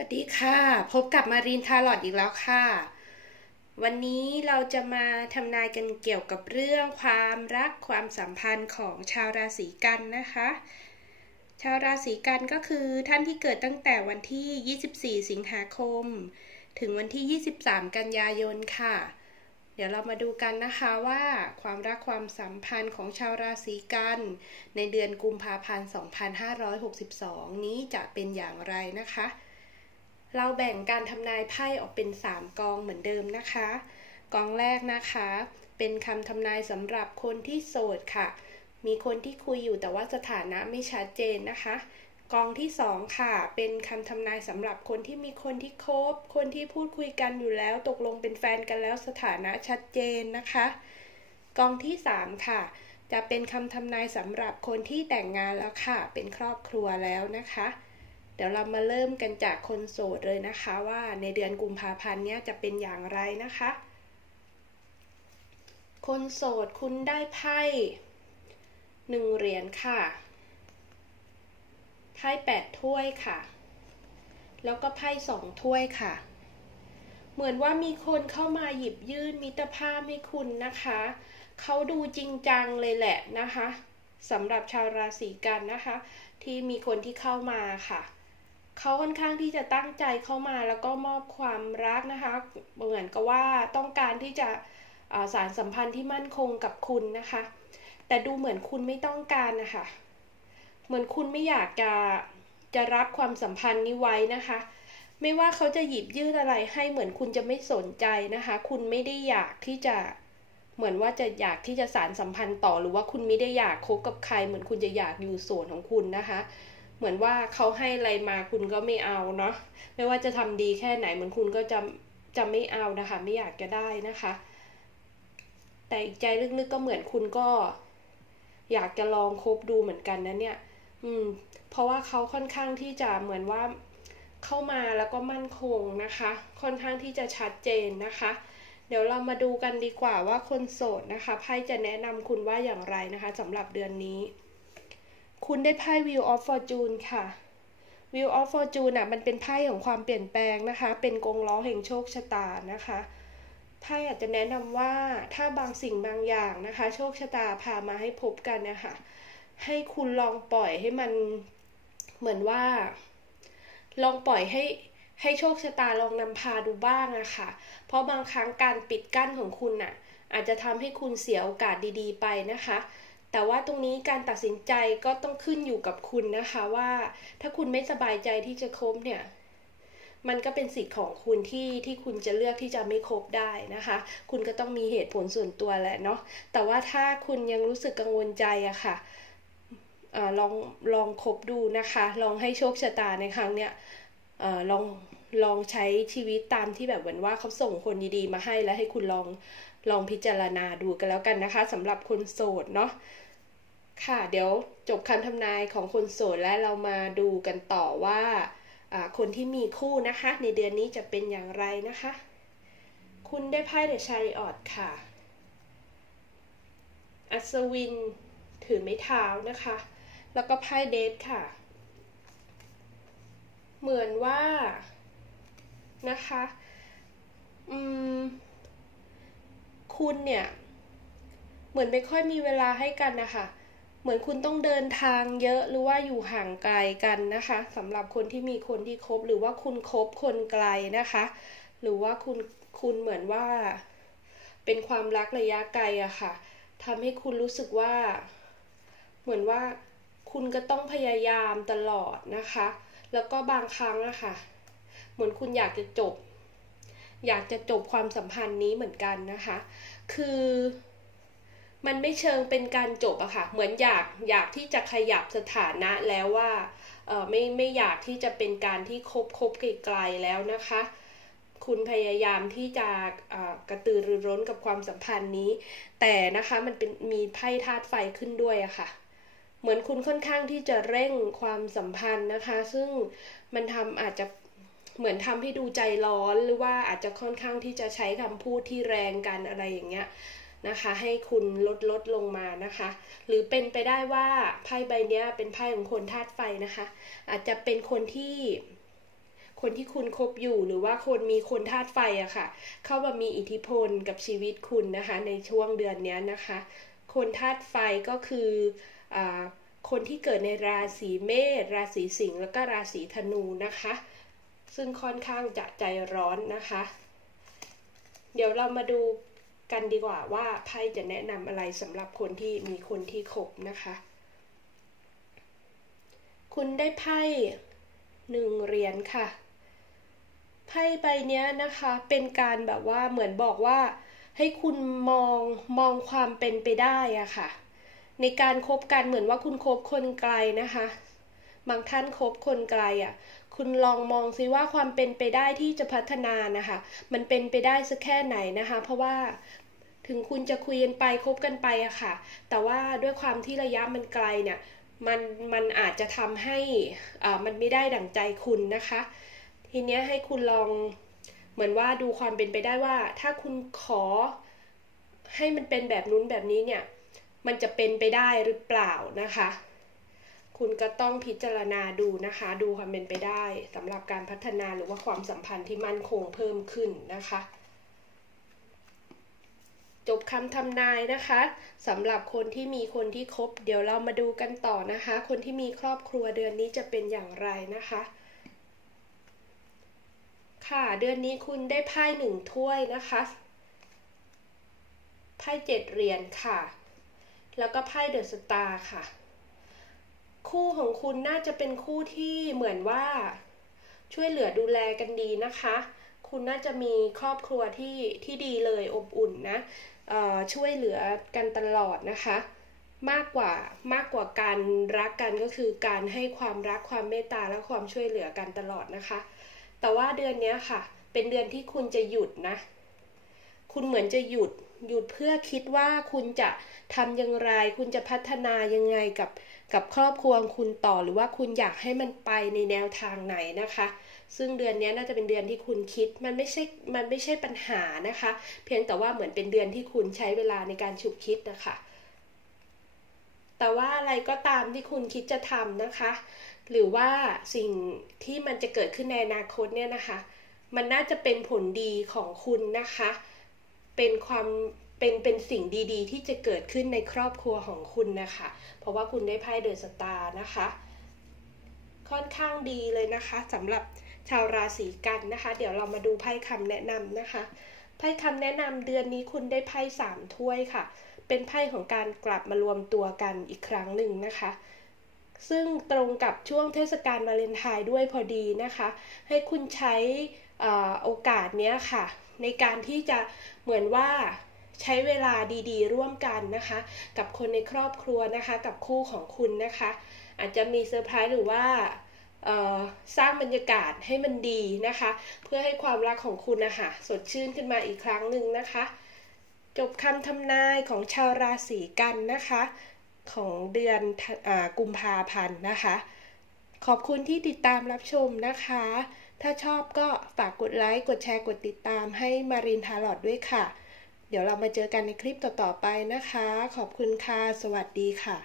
วัสดีค่ะ พบกับมารีนทาร์ลอดอีกแล้วค่ะ วันนี้เราจะมาทำนายกันเกี่ยวกับเรื่องความรักความสัมพันธ์ของชาวราศีกันนะคะ ชาวราศีกันก็คือท่านที่เกิดตั้งแต่วันที่ 24 สิงหาคม ถึงวันที่ 23 กันยายนค่ะ เดี๋ยวเรามาดูกันนะคะว่าความรักความสัมพันธ์ของชาวราศีกัน ในเดือนกุมภาพันธ์ 2562 นี้จะเป็นอย่างไรนะคะ เราแบ่งการทำนายไพ่ออกเป็น 3 กองเหมือนเดิมนะคะ กองแรกนะคะ เป็นคำทำนายสำหรับคนที่โสดค่ะ มีคนที่คุยอยู่แต่ว่าสถานะไม่ชัดเจนนะคะ กองที่ 2 ค่ะ เป็นคำทำนายสำหรับคนที่มีคนที่คบ คนที่พูดคุยกันอยู่แล้วตกลงเป็นแฟนกันแล้วสถานะชัดเจนนะคะ กองที่ 3 ค่ะ จะเป็นคำทำนายสำหรับคนที่แต่งงานแล้วค่ะ เป็นครอบครัวแล้วนะคะ เดี๋ยวเรามาเริ่มกันจากคนโสดเลยนะคะว่าในเดือนกุมภาพันธ์นี้จะเป็นอย่างไรนะคะ คนโสดคุณได้ไพ่หนึ่งเหรียญค่ะ ไพ่แปดถ้วยค่ะ แล้วก็ไพ่สองถ้วยค่ะ เหมือนว่ามีคนเข้ามาหยิบยื่นมิตรภาพให้คุณนะคะ เขาดูจริงจังเลยแหละนะคะสำหรับชาวราศีกันนะคะ ที่มีคนที่เข้ามาค่ะ เขาค่อนข้างที่จะตั้งใจเข้ามาแล้วก็มอบความรักนะคะ เหมือนกับว่าต้องการที่จะสารสัมพันธ์ที่มั่นคงกับคุณนะคะ แต่ดูเหมือนคุณไม่ต้องการนะคะ เหมือนคุณไม่อยากจะจะรับความสัมพันธ์นี้ไว้นะคะ ไม่ว่าเขาจะหยิบยื่นอะไรให้เหมือนคุณจะไม่สนใจนะคะ คุณไม่ได้อยากที่จะเหมือนว่าจะอยากที่จะสารสัมพันธ์ต่อหรือว่าคุณไม่ได้อยากคบกับใคร เหมือนคุณจะอยากอยู่ส่วนของคุณนะคะ เหมือนว่าเขาให้อะไรมาคุณก็ไม่เอาเนาะไม่ว่าจะทำดีแค่ไหนเหมือนคุณก็จะจะไม่เอานะคะ ไม่อยากจะได้นะคะ แต่อีกใจลึกๆก็เหมือนคุณก็ อยากจะลองคบดูเหมือนกันนะเนี่ย อืม เพราะว่าเขาค่อนข้างที่จะเหมือนว่าเข้ามาแล้วก็มั่นคงนะคะ ค่อนข้างที่จะชัดเจนนะคะ เดี๋ยวเรามาดูกันดีกว่าว่าคนโสดนะคะไพ่จะแนะนำคุณว่าอย่างไรนะคะสำหรับเดือนนี้ คุณได้ไพ่ Wheel of Fortune ค่ะ Wheel of Fortune อะมันเป็นไพ่ของความเปลี่ยนแปลงนะคะ เป็นกงล้อแห่งโชคชะตานะคะไพ่อาจจะแนะนำว่าถ้าบางสิ่งบางอย่างนะคะ โชคชะตาพามาให้พบกันนะคะให้คุณลองปล่อยให้มันเหมือนว่า ลองปล่อยให้ให้โชคชะตาลองนำพาดูบ้างอะคะ่ะ เพราะบางครั้งการปิดกั้นของคุณน่ะ อาจจะทำให้คุณเสียโอกาสดีๆ ไปนะคะ แต่ว่าตรงนี้การตัดสินใจก็ต้องขึ้นอยู่กับคุณนะคะว่า ถ้าคุณไม่สบายใจที่จะคบเนี่ยมันก็เป็นสิทธิ์ของคุณที่ที่คุณจะเลือกที่จะไม่คบได้นะคะ คุณก็ต้องมีเหตุผลส่วนตัวแหละเนาะ แต่ว่าถ้าคุณยังรู้สึกกังวลใจอะค่ะอลองลองคบดูนะคะ ลองให้โชคชะตาในครั้งเนี้ยอลองลองใช้ชีวิตตามที่แบบเหมือนว่าเขาส่งคนดีๆมาให้แล้วให้คุณลองลองพิจารณาดูกันแล้วกันนะคะสำหรับคนโสดเนาะ ค่ะ เดี๋ยวจบคำทำนายของคนโสดและเรามาดูกันต่อว่าคนที่มีคู่นะคะ ในเดือนนี้จะเป็นอย่างไรนะคะ คุณได้ไพ่เดอะชาริออตค่ะ อัศวินถือไม้เท้านะคะ แล้วก็ไพ่เดทค่ะ เหมือนว่านะคะอืมคุณเนี่ย เหมือนไม่ค่อยมีเวลาให้กันนะคะ เหมือนคุณต้องเดินทางเยอะหรือว่าอยู่ห่างไกลกันนะคะสำหรับคนที่มีคนที่คบหรือว่าคุณคบคนไกลนะคะ หรือว่าคุณคุณเหมือนว่า เป็นความรักระยะไกลอะค่ะทำให้คุณรู้สึกว่า เหมือนว่าคุณก็ต้องพยายามตลอดนะคะ แล้วก็บางครั้งอะค่ะ เหมือนคุณอยากจะจบ อยากจะจบความสัมพันธ์นี้เหมือนกันนะคะ คือ มันไม่เชิงเป็นการจบอะค่ะ เหมือนอยากอยากที่จะขยับสถานะแล้วว่าเออไม่ไม่อยากที่จะเป็นการที่คบคบไกลๆแล้วนะคะ คุณพยายามที่จะกระตือรือร้นกับความสัมพันธ์นี้ แต่นะคะมันเป็นมีไพ่ธาตุไฟขึ้นด้วยอะค่ะ เหมือนคุณค่อนข้างที่จะเร่งความสัมพันธ์นะคะ ซึ่งมันทำอาจจะเหมือนทำให้ดูใจร้อนหรือว่าอาจจะค่อนข้างที่จะใช้คำพูดที่แรงกันอะไรอย่างเงี้ย นะคะให้คุณลดลดลงมานะคะ หรือเป็นไปได้ว่าไพ่ใบนี้เป็นไพ่ของคนธาตุไฟนะคะ อาจจะเป็นคนที่คนที่คุณคบอยู่หรือว่าคนมีคนธาตุไฟอะค่ะ เข้ามามีอิทธิพลกับชีวิตคุณนะคะ ในช่วงเดือนนี้นะคะ คนธาตุไฟก็คืออคนที่เกิดในราศีเมษราศีสิงห์แล้วก็ราศีธนูนะคะ ซึ่งค่อนข้างจะใจร้อนนะคะ เดี๋ยวเรามาดู กันดีกว่าว่าไพ่จะแนะนำอะไรสำหรับคนที่มีคนที่คบนะคะ คุณได้ไพ่หนึ่งเหรียญค่ะ ไพ่ใบนี้นะคะเป็นการแบบว่าเหมือนบอกว่า ให้คุณมองมองความเป็นไปได้อะค่ะ ในการครบกันเหมือนว่าคุณคบคนไกลนะคะ บางท่านคบคนไกลอะ่ะ คุณลองมองซิว่าความเป็นไปได้ที่จะพัฒนานะคะ มันเป็นไปได้สักแค่ไหนนะคะ เพราะว่าถึงคุณจะคุยกันไปคบกันไปอะค่ะ แต่ว่าด้วยความที่ระยะมันไกลเนี่ย มันมันอาจจะทำให้อ่ามันไม่ได้ดั่งใจคุณนะคะ ทีเนี้ยให้คุณลองเหมือนว่าดูความเป็นไปได้ว่า ถ้าคุณขอให้มันเป็นแบบนู้นแบบนี้เนี่ย มันจะเป็นไปได้หรือเปล่านะคะ คุณก็ต้องพิจารณาดูนะคะ ดูความเป็นไปได้สำหรับการพัฒนาหรือว่าความสัมพันธ์ที่มั่นคงเพิ่มขึ้นนะคะ จบคำทำนายนะคะสำหรับคนที่มีคนที่คบ เดี๋ยวเรามาดูกันต่อนะคะ คนที่มีครอบครัวเดือนนี้จะเป็นอย่างไรนะคะ ค่ะเดือนนี้คุณได้ไพ่หนึ่งถ้วยนะคะไพ่เจ็ดเหรียญค่ะ แล้วก็ไพ่เดอะสตาร์ค่ะ คู่ของคุณน่าจะเป็นคู่ที่เหมือนว่า ช่วยเหลือดูแลกันดีนะคะ คุณน่าจะมีครอบครัวที่ที่ดีเลยอบอุ่นนะช่วยเหลือกันตลอดนะคะ มากกว่ามากกว่าการรักกันก็คือการให้ความรักความเมตตาและความช่วยเหลือกันตลอดนะคะ แต่ว่าเดือนนี้ค่ะ เป็นเดือนที่คุณจะหยุดนะ คุณเหมือนจะหยุดหยุดเพื่อคิดว่าคุณจะทำอย่างไร คุณจะพัฒนายังไงกับกับครอบครัวคุณต่อหรือว่าคุณอยากให้มันไปในแนวทางไหนนะคะ ซึ่งเดือนนี้น่าจะเป็นเดือนที่คุณคิดมันไม่ใช่มันไม่ใช่ปัญหานะคะ เพียงแต่ว่าเหมือนเป็นเดือนที่คุณใช้เวลาในการฉุกคิดนะคะ แต่ว่าอะไรก็ตามที่คุณคิดจะทำนะคะ หรือว่าสิ่งที่มันจะเกิดขึ้นในอนาคตเนี่ยนะคะ มันน่าจะเป็นผลดีของคุณนะคะ เป็นความเป็นเป็นสิ่งดีๆ ที่จะเกิดขึ้นในครอบครัวของคุณนะคะ เพราะว่าคุณได้ไพ่เดอะสตาร์นะคะ ค่อนข้างดีเลยนะคะสำหรับชาวราศีกันนะคะ เดี๋ยวเรามาดูไพ่คำแนะนำนะคะไพ่คำแนะนำเดือนนี้คุณได้ไพ่สามถ้วยค่ะ เป็นไพ่ของการกลับมารวมตัวกันอีกครั้งหนึ่งนะคะซึ่งตรงกับช่วงเทศกาลวาเลนไทน์ด้วยพอดีนะคะ ให้คุณใช้โอกาสนี้ค่ะ ในการที่จะเหมือนว่าใช้เวลาดีๆ ร่วมกันนะคะ กับคนในครอบครัวนะคะ กับคู่ของคุณนะคะ อาจจะมีเซอร์ไพรส์หรือว่าสร้างบรรยากาศให้มันดีนะคะ เพื่อให้ความรักของคุณนะคะสดชื่นขึ้นมาอีกครั้งหนึ่งนะคะ จบคำทำนายของชาวราศีกันนะคะ ของเดือนอกุมภาพันธ์นะคะ ขอบคุณที่ติดตามรับชมนะคะ ถ้าชอบก็ฝากกดไลค์ กดแชร์ กดติดตามให้มารินทาร์ลอดด้วยค่ะ เดี๋ยวเรามาเจอกันในคลิปต่อๆไปนะคะ ขอบคุณค่ะ สวัสดีค่ะ